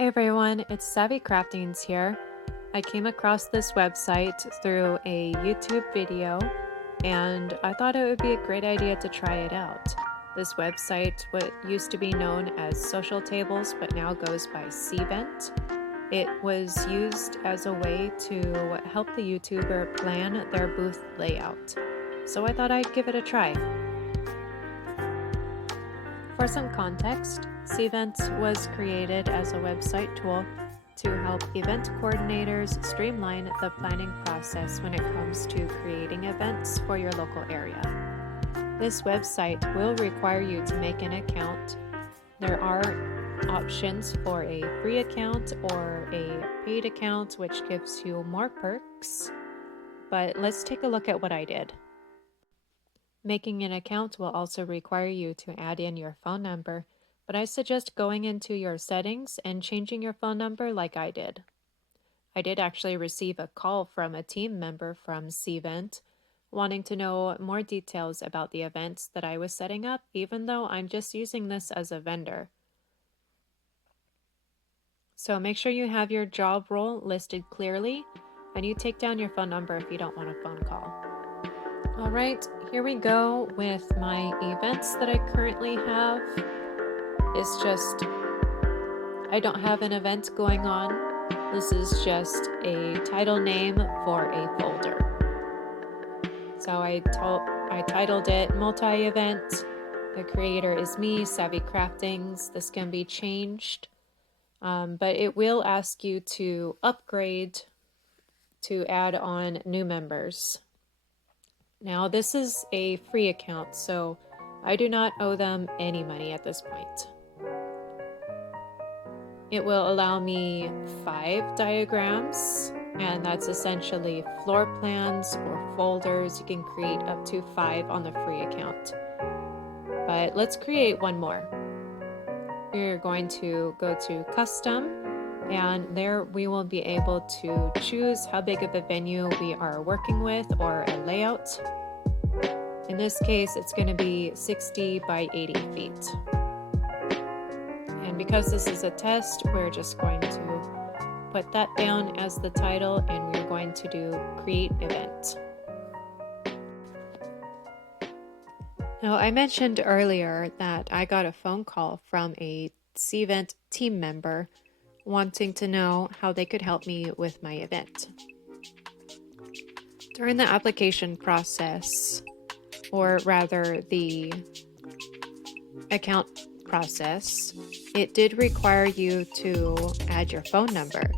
Hey everyone, it's Savvy Craftings here. I came across this website through a YouTube video and I thought it would be a great idea to try it out. This website, what used to be known as Social Tables but now goes by Cvent, it was used as a way to help the YouTuber plan their booth layout. So I thought I'd give it a try. For some context, Cvent was created as a website tool to help event coordinators streamline the planning process when it comes to creating events for your local area. This website will require you to make an account. There are options for a free account or a paid account, which gives you more perks. But let's take a look at what I did. Making an account will also require you to add in your phone number, but I suggest going into your settings and changing your phone number like I did. I did actually receive a call from a team member from Cvent wanting to know more details about the events that I was setting up, even though I'm just using this as a vendor. So make sure you have your job role listed clearly and you take down your phone number if you don't want a phone call. All right, here we go with my events that I currently have. It's just, I don't have an event going on. This is just a title name for a folder. So I titled it multi-event. The creator is me, Savvy Craftings. This can be changed, but it will ask you to upgrade to add on new members. Now, this is a free account, so I do not owe them any money at this point. It will allow me 5 diagrams, and that's essentially floor plans or folders. You can create up to 5 on the free account. But let's create one more. We're going to go to custom, and there we will be able to choose how big of a venue we are working with or a layout. In this case, it's going to be 60 by 80 feet. And because this is a test, we're just going to put that down as the title, and we're going to do create event. Now, I mentioned earlier that I got a phone call from a Cvent team member wanting to know how they could help me with my event. During the application process, or rather the account process, it did require you to add your phone number.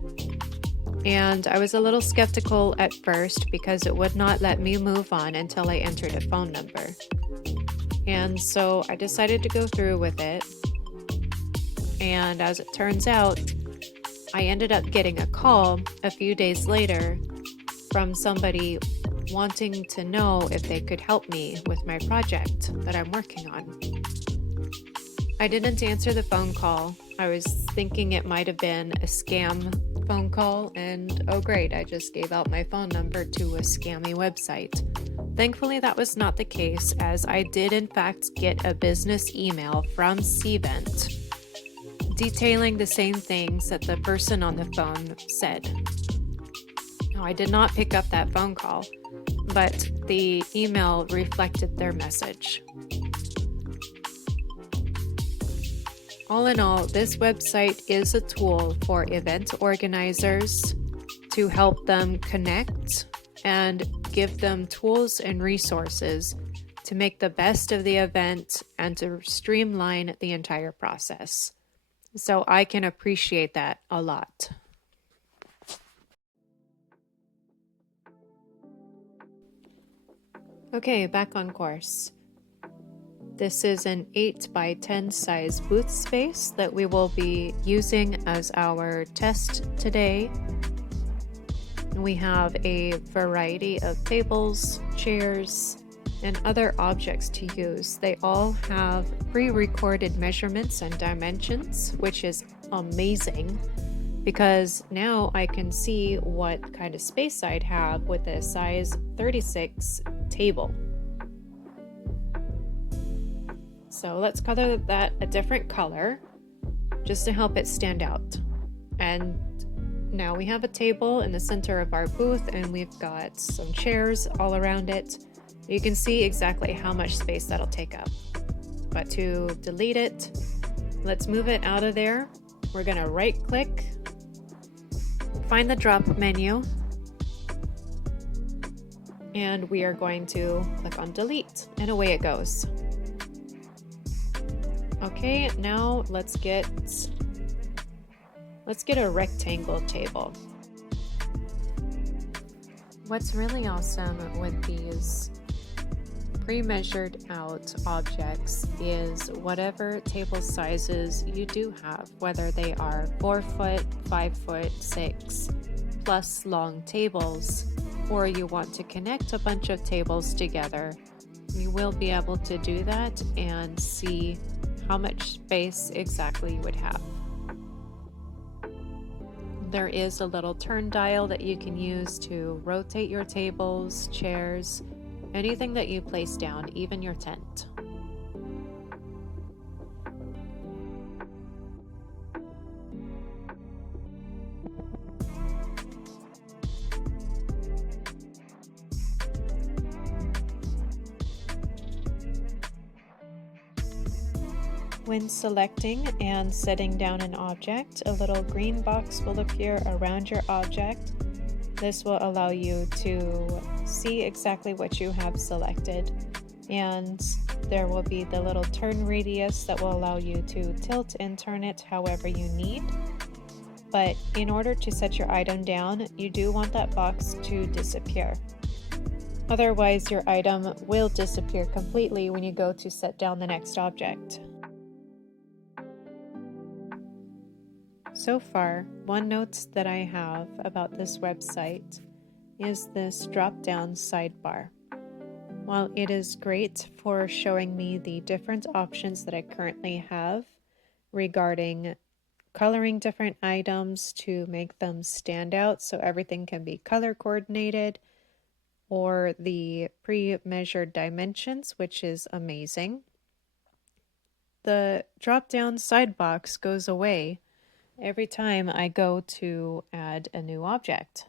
And I was a little skeptical at first because it would not let me move on until I entered a phone number. And so I decided to go through with it. And as it turns out, I ended up getting a call a few days later from somebody wanting to know if they could help me with my project that I'm working on. I didn't answer the phone call. I was thinking it might have been a scam phone call, and oh great, I just gave out my phone number to a scammy website. Thankfully, that was not the case, as I did in fact get a business email from Cvent detailing the same things that the person on the phone said. Now, I did not pick up that phone call, but the email reflected their message. All in all, this website is a tool for event organizers to help them connect and give them tools and resources to make the best of the event and to streamline the entire process. So I can appreciate that a lot. Okay, back on course. This is an 8 by 10 size booth space that we will be using as our test today. We have a variety of tables, chairs, and other objects to use. They all have pre-recorded measurements and dimensions, which is amazing because now I can see what kind of space I'd have with a size 36 table. So let's color that a different color just to help it stand out. And now we have a table in the center of our booth, and we've got some chairs all around it. You can see exactly how much space that'll take up. But to delete it, let's move it out of there. We're gonna right click, find the drop menu, and we are going to click on delete, and away it goes. Okay, now let's get a rectangle table. What's really awesome with these pre-measured out objects is whatever table sizes you do have, whether they are 4 foot, 5 foot, 6 plus long tables, or you want to connect a bunch of tables together, you will be able to do that and see how much space exactly you would have. There is a little turn dial that you can use to rotate your tables, chairs, anything that you place down, even your tent. When selecting and setting down an object, a little green box will appear around your object. This will allow you to see exactly what you have selected, and there will be the little turn radius that will allow you to tilt and turn it however you need. But in order to set your item down, you do want that box to disappear. Otherwise, your item will disappear completely when you go to set down the next object. So far, one note that I have about this website is this drop-down sidebar. While it is great for showing me the different options that I currently have regarding coloring different items to make them stand out so everything can be color coordinated, or the pre-measured dimensions, which is amazing, the drop-down side box goes away every time I go to add a new object.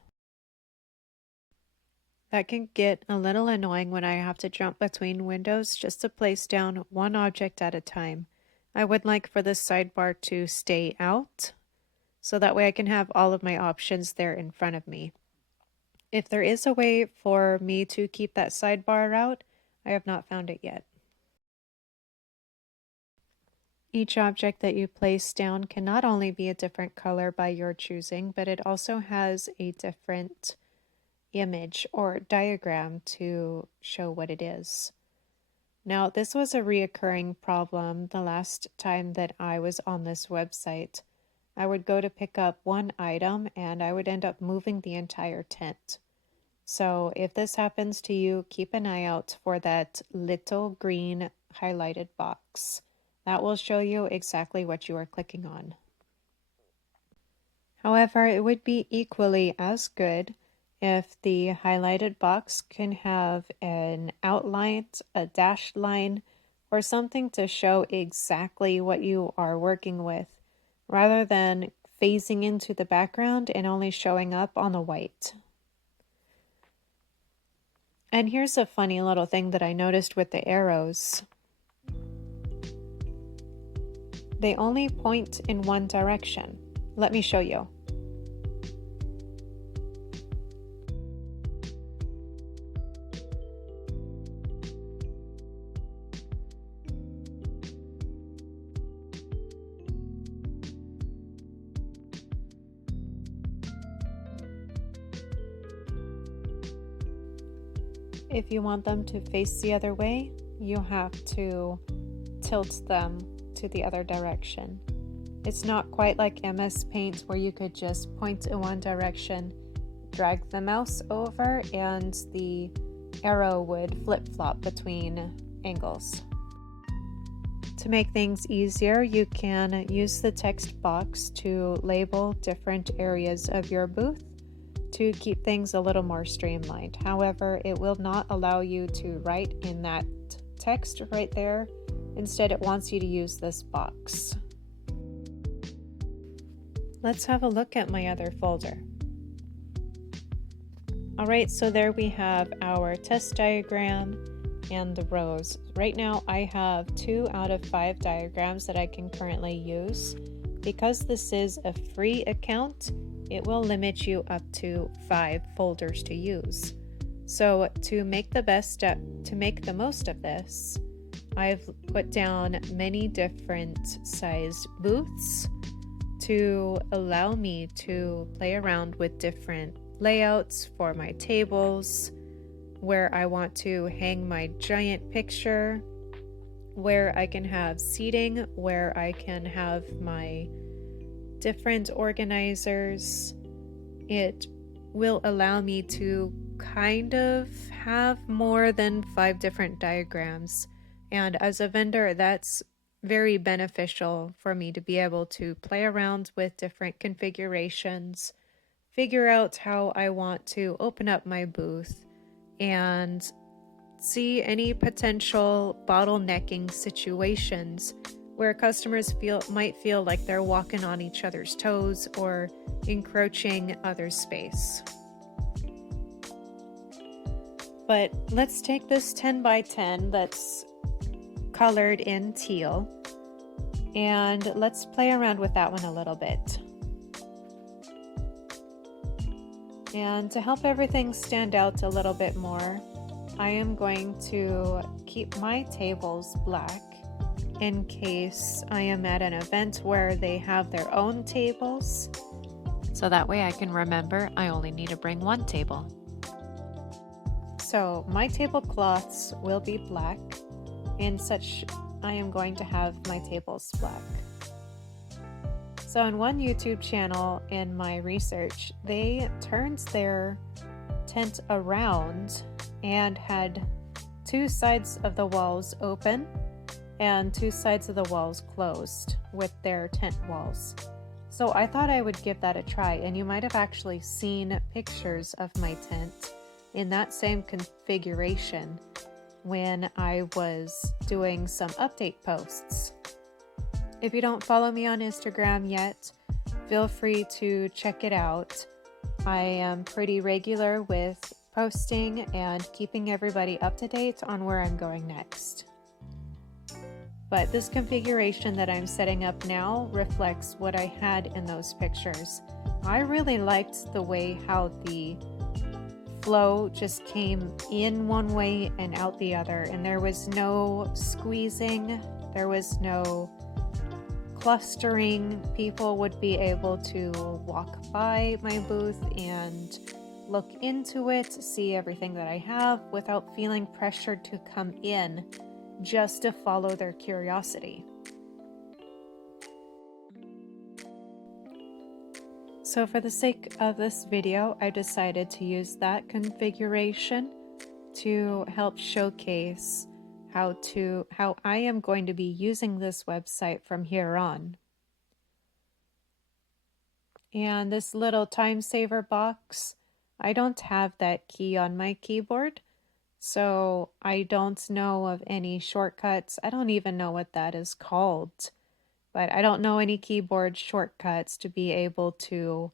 That can get a little annoying when I have to jump between windows just to place down one object at a time. I would like for this sidebar to stay out, so that way I can have all of my options there in front of me. If there is a way for me to keep that sidebar out, I have not found it yet. Each object that you place down can not only be a different color by your choosing, but it also has a different image or diagram to show what it is. Now, this was a reoccurring problem the last time that I was on this website. I would go to pick up one item and I would end up moving the entire tent. So if this happens to you, keep an eye out for that little green highlighted box. That will show you exactly what you are clicking on. However, it would be equally as good if the highlighted box can have an outline, a dashed line, or something to show exactly what you are working with, rather than phasing into the background and only showing up on the white. And here's a funny little thing that I noticed with the arrows. They only point in one direction. Let me show you. If you want them to face the other way, you have to tilt them to the other direction. It's not quite like MS Paint where you could just point in one direction, drag the mouse over, and the arrow would flip-flop between angles. To make things easier, you can use the text box to label different areas of your booth to keep things a little more streamlined. However, it will not allow you to write in that text right there. Instead, it wants you to use this box. let's have a look at my other folder. All right, so there we have our test diagram and the rows. Right now I have 2 out of 5 diagrams that I can currently use. Because this is a free account, it will limit you up to 5 folders to use. So to make the most of this, I've put down many different sized booths to allow me to play around with different layouts for my tables, where I want to hang my giant picture, where I can have seating, where I can have my different organizers. It will allow me to kind of have more than 5 different diagrams, and as a vendor, that's very beneficial for me to be able to play around with different configurations, figure out how I want to open up my booth, and see any potential bottlenecking situations where customers might feel like they're walking on each other's toes or encroaching other space. But let's take this 10 by 10 that's colored in teal, and let's play around with that one a little bit. And to help everything stand out a little bit more, I am going to keep my tables black in case I am at an event where they have their own tables. So that way I can remember I only need to bring 1 table. So my tablecloths will be black, and such I am going to have my tables black. So on one YouTube channel in my research, they turned their tent around and had 2 sides of the walls open and 2 sides of the walls closed with their tent walls. So I thought I would give that a try, and you might have actually seen pictures of my tent in that same configuration when I was doing some update posts. If you don't follow me on Instagram yet, feel free to check it out. I am pretty regular with posting and keeping everybody up to date on where I'm going next. But this configuration that I'm setting up now reflects what I had in those pictures. I really liked the way how the flow just came in one way and out the other, and there was no squeezing, there was no clustering. People would be able to walk by my booth and look into it, see everything that I have without feeling pressured to come in just to follow their curiosity. So for the sake of this video, I decided to use that configuration to help showcase how I am going to be using this website from here on. And this little time saver box, I don't have that key on my keyboard, so I don't know of any shortcuts. I don't even know what that is called. But I don't know any keyboard shortcuts to be able to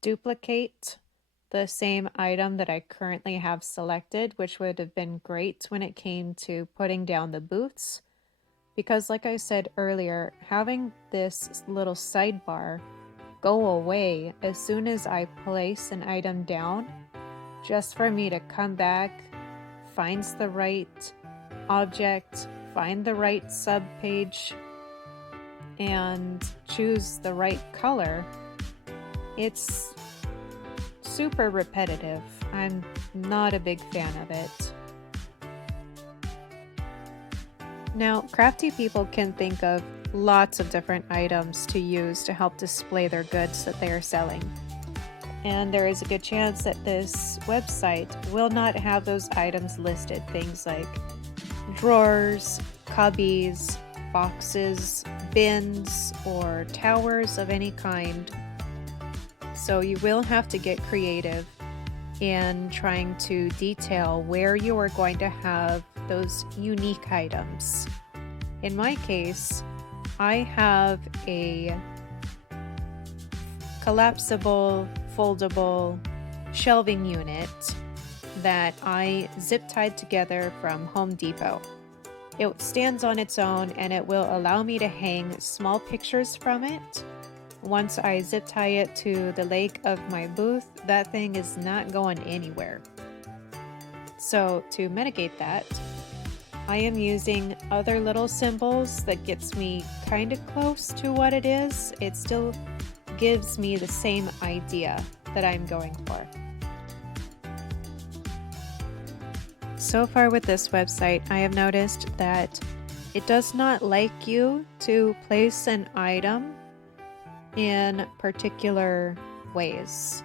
duplicate the same item that I currently have selected, which would have been great when it came to putting down the booths. Because like I said earlier, having this little sidebar go away as soon as I place an item down, just for me to come back, find the right object, find the right subpage, and choose the right color, it's super repetitive. I'm not a big fan of it. Now, crafty people can think of lots of different items to use to help display their goods that they are selling. And there is a good chance that this website will not have those items listed. Things like drawers, cubbies, boxes, bins, or towers of any kind. So you will have to get creative in trying to detail where you are going to have those unique items. In my case, I have a collapsible, foldable shelving unit that I zip tied together from Home Depot. It stands on its own and it will allow me to hang small pictures from it. Once I zip tie it to the leg of my booth, that thing is not going anywhere. So to mitigate that, I am using other little symbols that gets me kind of close to what it is. It still gives me the same idea that I'm going for. So far with this website, I have noticed that it does not like you to place an item in particular ways.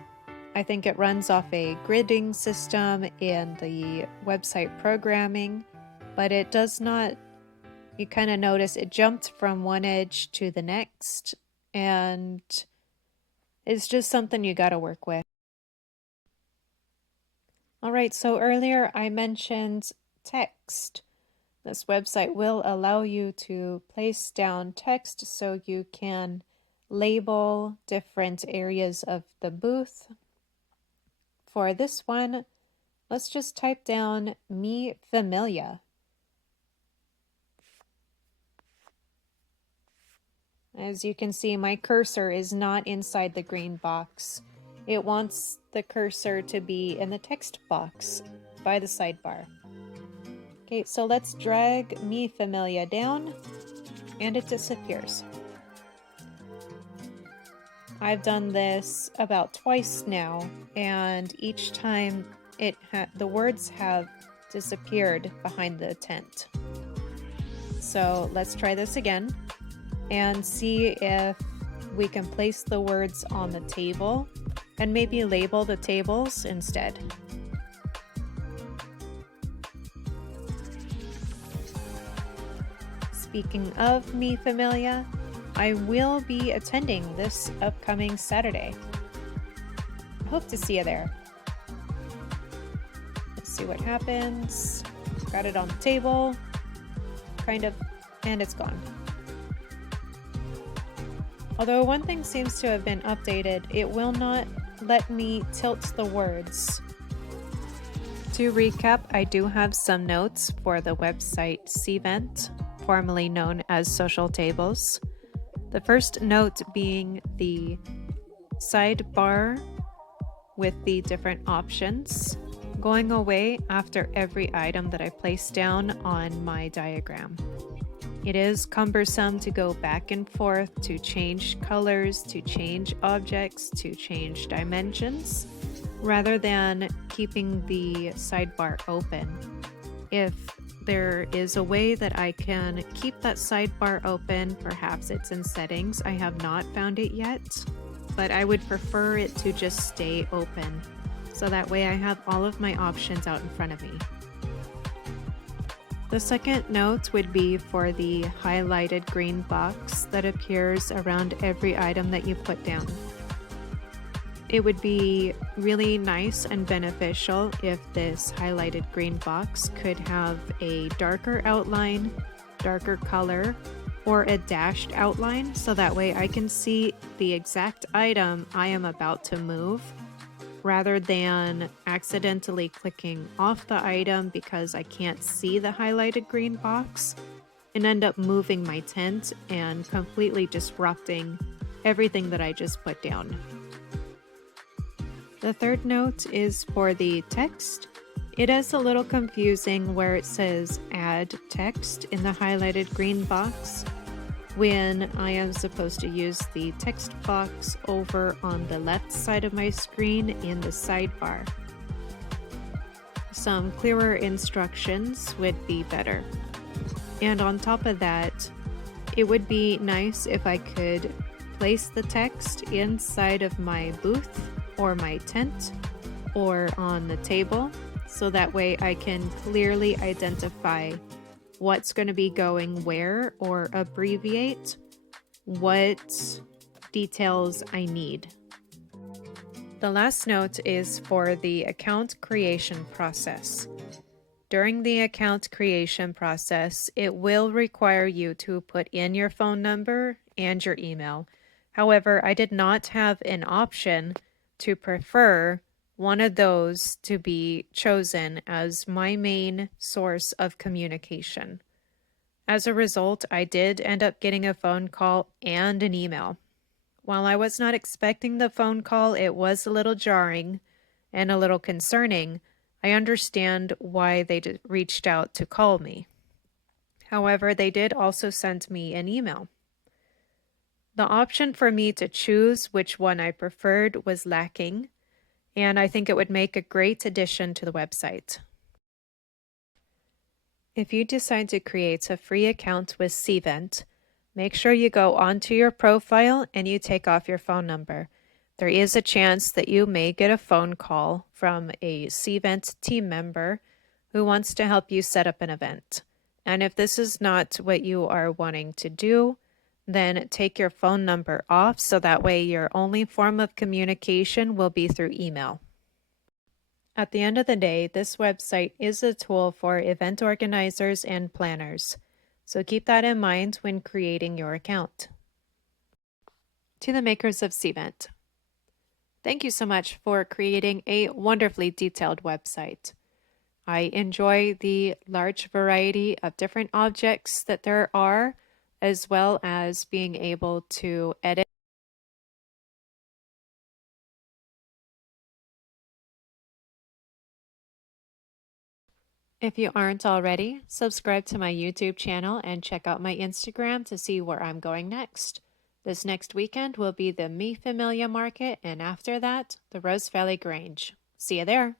I think it runs off a gridding system in the website programming, but it does not, you kind of notice it jumped from one edge to the next, and it's just something you got to work with. All right, so earlier I mentioned text. This website will allow you to place down text so you can label different areas of the booth. For this one, let's just type down "Mi Familia." As you can see, my cursor is not inside the green box. It wants the cursor to be in the text box by the sidebar. Okay, so let's drag "Mi Familia" down and it disappears. I've done this about twice now, and each time the words have disappeared behind the tent. So let's try this again and see if we can place the words on the table and maybe label the tables instead. Speaking of "Mi Familia," I will be attending this upcoming Saturday. Hope to see you there. Let's see what happens. Got it on the table, kind of, and it's gone. Although one thing seems to have been updated, it will not let me tilt the words. To recap, I do have some notes for the website Cvent, formerly known as Social Tables. The first note being the sidebar with the different options going away after every item that I place down on my diagram. It is cumbersome to go back and forth to change colors, to change objects, to change dimensions, rather than keeping the sidebar open. If there is a way that I can keep that sidebar open, perhaps it's in settings. I have not found it yet, but I would prefer it to just stay open, so that way I have all of my options out in front of me. The second note would be for the highlighted green box that appears around every item that you put down. It would be really nice and beneficial if this highlighted green box could have a darker outline, darker color, or a dashed outline, so that way I can see the exact item I am about to move, rather than accidentally clicking off the item because I can't see the highlighted green box and end up moving my tent and completely disrupting everything that I just put down. The third note is for the text. It is a little confusing where it says "add text" in the highlighted green box when I am supposed to use the text box over on the left side of my screen in the sidebar. Some clearer instructions would be better. And on top of that, it would be nice if I could place the text inside of my booth or my tent or on the table, so that way I can clearly identify what's going to be going where, or abbreviate what details I need. The last note is for the account creation process. During the account creation process, it will require you to put in your phone number and your email. However, I did not have an option to prefer one of those to be chosen as my main source of communication. As a result, I did end up getting a phone call and an email. While I was not expecting the phone call, it was a little jarring and a little concerning. I understand why they reached out to call me. However, they did also send me an email. The option for me to choose which one I preferred was lacking, and I think it would make a great addition to the website. If you decide to create a free account with Cvent, make sure you go onto your profile and you take off your phone number. There is a chance that you may get a phone call from a Cvent team member who wants to help you set up an event. And if this is not what you are wanting to do, then take your phone number off so that way your only form of communication will be through email. At the end of the day, this website is a tool for event organizers and planners, so keep that in mind when creating your account. To the makers of Cvent, thank you so much for creating a wonderfully detailed website. I enjoy the large variety of different objects that there are, as well as being able to edit. If you aren't already, subscribe to my YouTube channel and check out my Instagram to see where I'm going next. This next weekend will be the Mi Familia Market, and after that, the Rose Valley Grange. See you there!